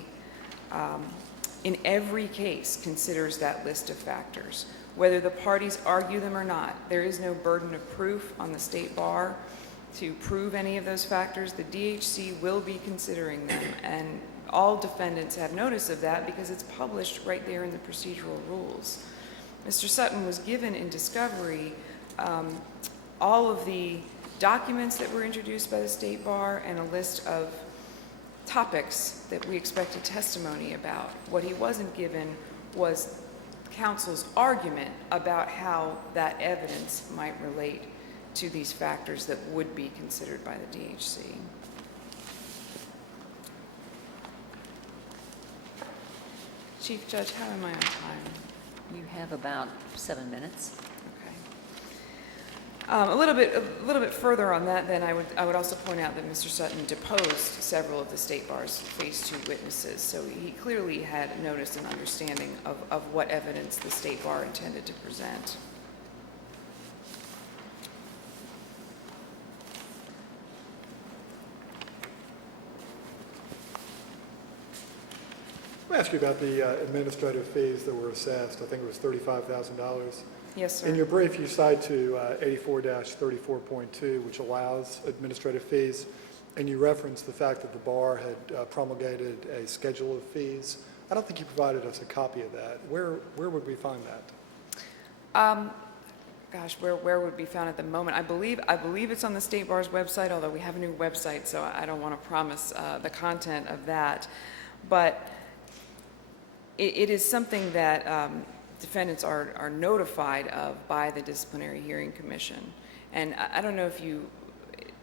in every case, considers that list of factors. Whether the parties argue them or not, there is no burden of proof on the state bar to prove any of those factors. The DHC will be considering them, and all defendants have notice of that because it's published right there in the procedural rules. Mr. Sutton was given in discovery all of the documents that were introduced by the state bar and a list of topics that we expected testimony about. What he wasn't given was counsel's argument about how that evidence might relate to these factors that would be considered by the DHC. Chief Judge, how am I on time? You have about 7 minutes. Okay. A little bit further on that, then I would also point out that Mr. Sutton deposed several of the state bar's phase 2 witnesses, so he clearly had notice and understanding of what evidence the state bar intended to present. Let me ask you about the administrative fees that were assessed. I think it was $35,000. Yes, sir. In your brief, you cite to 84-34.2, which allows administrative fees, and you reference the fact that the bar had promulgated a schedule of fees. I don't think you provided us a copy of that. Where would we find that? Gosh, where would be found at the moment? I believe it's on the state bar's website, although we have a new website, so I don't want to promise the content of that. But it is something that defendants are notified of by the Disciplinary Hearing Commission. And I don't know if you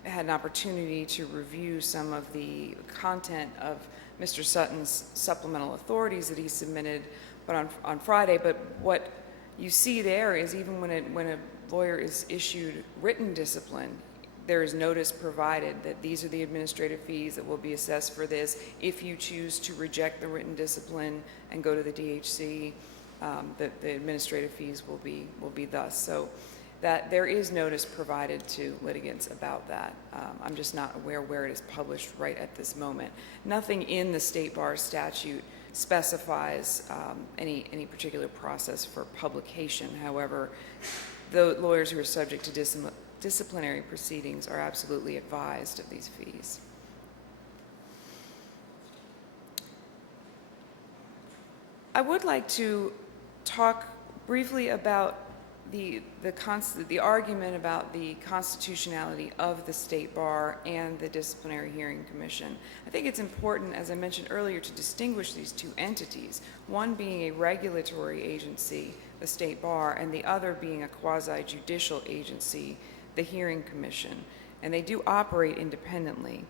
had an opportunity to review some of the content of Mr. Sutton's supplemental authorities that he submitted on Friday, but what you see there is even when a lawyer is issued written discipline, there is notice provided that these are the administrative fees that will be assessed for this. If you choose to reject the written discipline and go to the DHC, the administrative fees will be thus. So that there is notice provided to litigants about that. I'm just not aware where it is published right at this moment. Nothing in the state bar statute specifies any particular process for publication. However, the lawyers who are subject to disciplinary proceedings are absolutely advised of these fees. I would like to talk briefly about the argument about the constitutionality of the state bar and the Disciplinary Hearing Commission. I think it's important, as I mentioned earlier, to distinguish these two entities, one being a regulatory agency, the state bar, and the other being a quasi-judicial agency, the Hearing Commission, and they do operate independently.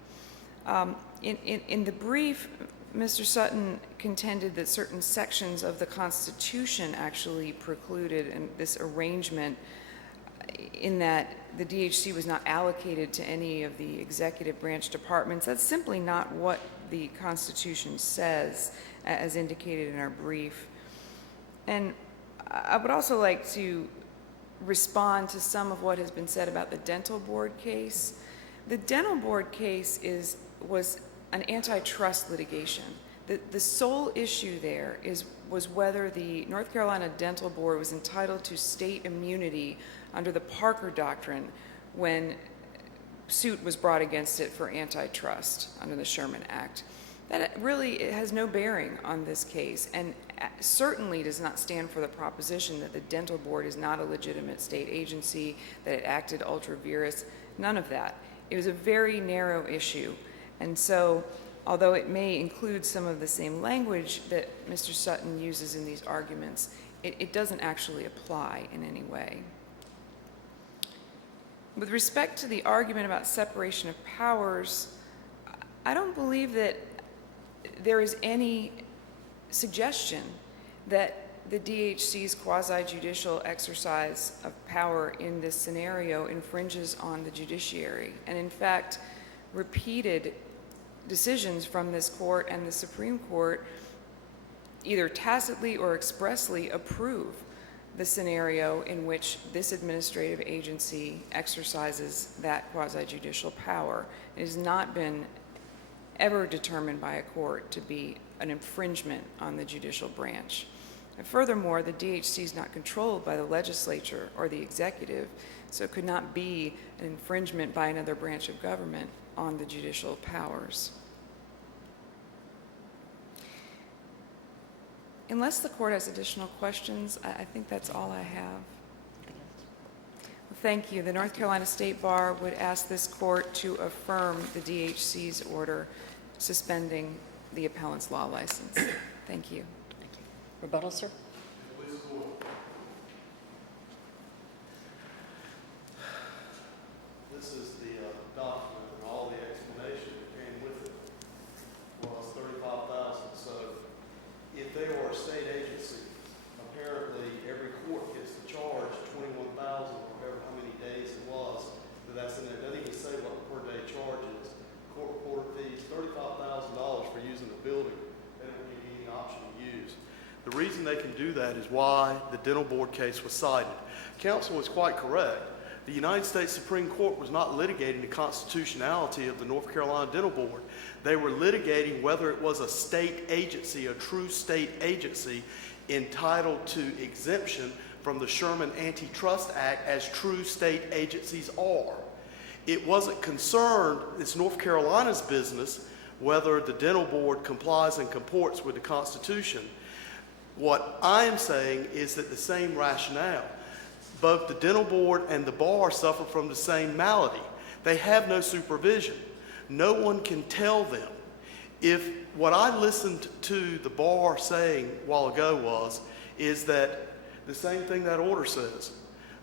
In the brief, Mr. Sutton contended that certain sections of the Constitution actually precluded this arrangement in that the DHC was not allocated to any of the executive branch departments. That's simply not what the Constitution says, as indicated in our brief. And I would also like to respond to some of what has been said about the dental board case. The dental board case was an antitrust litigation. The sole issue there was whether the North Carolina Dental Board was entitled to state immunity under the Parker Doctrine when suit was brought against it for antitrust under the Sherman Act. That really has no bearing on this case, and certainly does not stand for the proposition that the dental board is not a legitimate state agency, that it acted ultra vires, none of that. It was a very narrow issue. And so, although it may include some of the same language that Mr. Sutton uses in these arguments, it doesn't actually apply in any way. With respect to the argument about separation of powers, I don't believe that there is any suggestion that the DHC's quasi-judicial exercise of power in this scenario infringes on the judiciary. And in fact, repeated decisions from this court and the Supreme Court either tacitly or expressly approve the scenario in which this administrative agency exercises that quasi-judicial power. It has not been ever determined by a court to be an infringement on the judicial branch. And furthermore, the DHC is not controlled by the legislature or the executive, so it could not be an infringement by another branch of government on the judicial powers. Unless the court has additional questions, I think that's all I have. Well, thank you. The North Carolina State Bar would ask this court to affirm the DHC's order suspending the appellant's law license. Thank you. Thank you. Rebuttal, sir? This is the document and all the explanation that came with it. Was $35,000. So if they were a state agency, apparently every court gets to charge $21,000 or however how many days it was. But that's in there. It doesn't even say what the per day charge is. Court reporter fees, $35,000 for using the building. They don't give you any option to use. The reason they can do that is why the dental board case was cited. Counsel was quite correct. The United States Supreme Court was not litigating the constitutionality of the North Carolina Dental Board. They were litigating whether it was a state agency, a true state agency, entitled to exemption from the Sherman Antitrust Act as true state agencies are. It wasn't concerned, it's North Carolina's business, whether the dental board complies and comports with the Constitution. What I am saying is that the same rationale. Both the dental board and the bar suffer from the same malady. They have no supervision. No one can tell them. If what I listened to the bar saying a while ago is that the same thing that order says.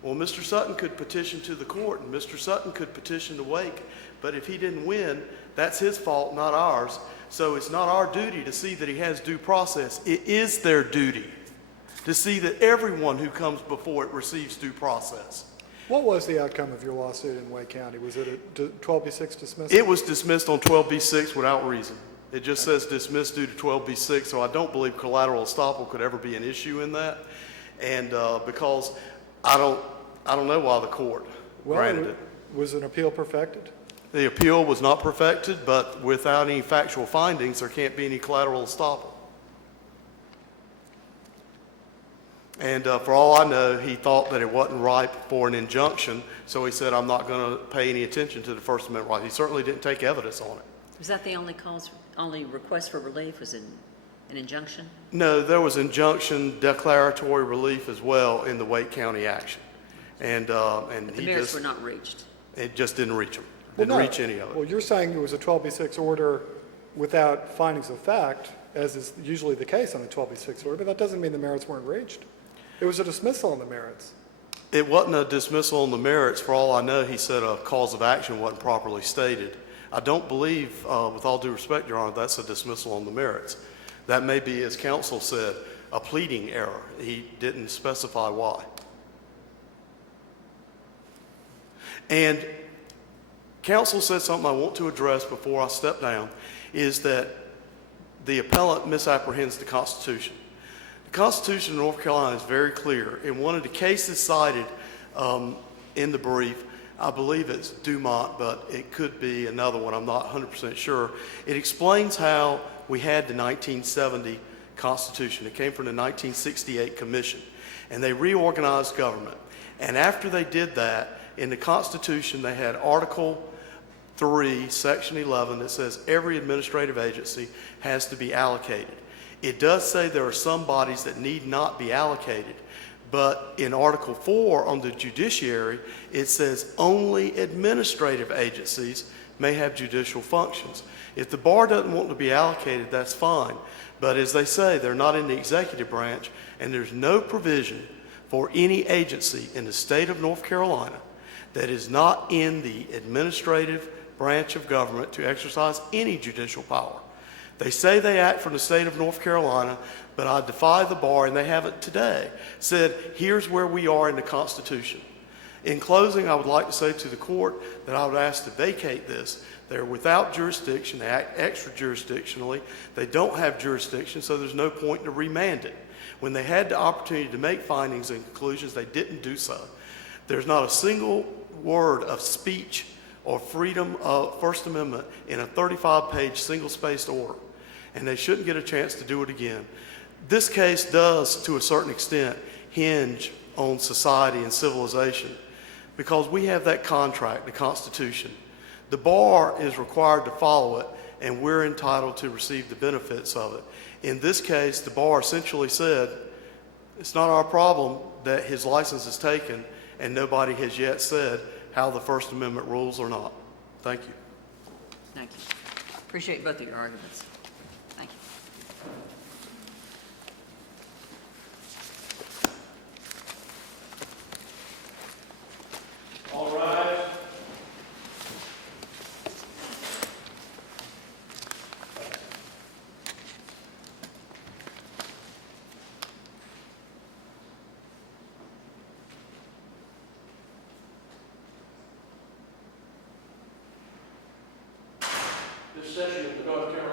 Well, Mr. Sutton could petition to the court and Mr. Sutton could petition to Wake, but if he didn't win, that's his fault, not ours. So it's not our duty to see that he has due process. It is their duty to see that everyone who comes before it receives due process. What was the outcome of your lawsuit in Wake County? Was it a 12B6 dismissal? It was dismissed on 12B6 without reason. It just says dismissed due to 12B6, so I don't believe collateral estoppel could ever be an issue in that. And because I don't know why the court granted it. Was an appeal perfected? The appeal was not perfected, but without any factual findings, there can't be any collateral estoppel. And for all I know, he thought that it wasn't ripe for an injunction, so he said, I'm not going to pay any attention to the First Amendment right. He certainly didn't take evidence on it. Was that the only request for relief? Was it an injunction? No, there was injunction, declaratory relief as well in the Wake County action. And But the merits were not reached. It just didn't reach them. Well, Didn't no. reach any of it. Well, you're saying it was a 12B6 order without findings of fact, as is usually the case on a 12B6 order, but that doesn't mean the merits weren't reached. It was a dismissal on the merits. It wasn't a dismissal on the merits. For all I know, he said a cause of action wasn't properly stated. I don't believe, with all due respect, Your Honor, that's a dismissal on the merits. That may be, as counsel said, a pleading error. He didn't specify why. And counsel said something I want to address before I step down, is that the appellant misapprehends the Constitution. The Constitution of North Carolina is very clear. In one of the cases cited in the brief, I believe it's Dumont, but it could be another one, I'm not 100% sure. It explains how we had the 1970 Constitution. It came from the 1968 Commission, and they reorganized government. And after they did that, in the Constitution, they had Article 3, Section 11, that says every administrative agency has to be allocated. It does say there are some bodies that need not be allocated, but in Article 4 on the judiciary, it says only administrative agencies may have judicial functions. If the bar doesn't want to be allocated, that's fine. But as they say, they're not in the executive branch, and there's no provision for any agency in the state of North Carolina that is not in the administrative branch of government to exercise any judicial power. They say they act from the state of North Carolina, but I defy the bar, and they have it today, said here's where we are in the Constitution. In closing, I would like to say to the court that I would ask to vacate this. They're without jurisdiction, they act extra-jurisdictionally, they don't have jurisdiction, so there's no point to remand it. When they had the opportunity to make findings and conclusions, they didn't do so. There's not a single word of speech or freedom of First Amendment in a 35-page single-spaced order, and they shouldn't get a chance to do it again. This case does, to a certain extent, hinge on society and civilization because we have that contract, the Constitution. The bar is required to follow it, and we're entitled to receive the benefits of it. In this case, the bar essentially said, it's not our problem that his license is taken, and nobody has yet said how the First Amendment rules or not. Thank you. Thank you. Appreciate both of your arguments. Thank you. All rise. This session of the North Carolina